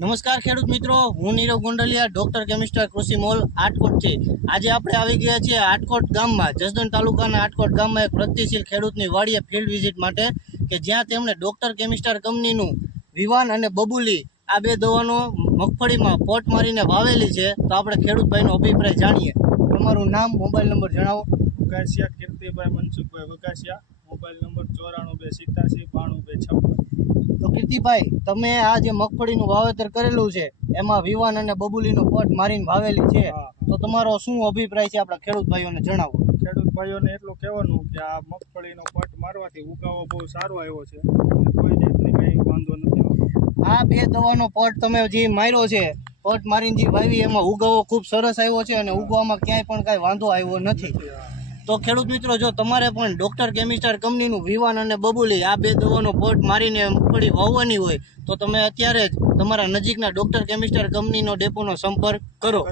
નમસ્કાર ખેડૂત મિત્રો, હું નીરવ ગોંડલિયા, ડોક્ટર કેમિસ્ટર કૃષિ મોલ આટકોટ છે। આજે આપણે આવી ગયા છીએ આટકોટ ગામમાં, જસદણ તાલુકાના આટકોટ ગામમાં એક પ્રગતિશીલ ખેડૂતની વાડીએ ફિલ્ડ વિઝિટ માટે, કે જ્યાં તેમણે ડોક્ટર કેમિસ્ટર કંપનીનું વિવાન અને બબુલી આ બે દવાનો મગફળીમાં પોટ મારીને વાવેલી છે। તો આપણે ખેડૂતભાઈનો અભિપ્રાય જાણીએ। તમારું નામ, મોબાઈલ નંબર જણાવો। Vagasiya Kirtibhai Mansukhbhai Vagasiya, mobile number 9428892256। તો કીર્તિભાઈ, તમે આ જે મગફળીનું વાવેતર કરેલું છે એમાં વિવાન અને બબુલીનો પોટ મારીને વાવેલી છે, તો તમારો શું અભિપ્રાય છે આપણા ખેડૂત ભાઈઓને જણાવો। ખેડૂત ભાઈઓને એટલું કહેવાનું કે આ મગફળીનો પટ મારવાથી ઉગાવો બહુ સારો આવ્યો છે, કોઈ જાતની કંઈ વાંધો નથી આવતો। આ બે દવાનો પોટ તમે જે માર્યો છે, પોટ મારીને જે વાવી એમાં ઉગાવો ખૂબ સરસ આવ્યો છે અને ઉગવામાં ક્યાંય પણ કાંઈ વાંધો આવ્યો નથી। તો ખેડૂત મિત્રો, જો તમારે પણ ડોક્ટર કેમિસ્ટર કંપનીનું વિવાન અને બબુલી આ બે દવાનો પોટ મારીને મગફળી વાવવાની હોય તો તમે અત્યારે જ તમારા નજીકના ડોક્ટર કેમિસ્ટર કંપનીનો ડેપોનો સંપર્ક કરો।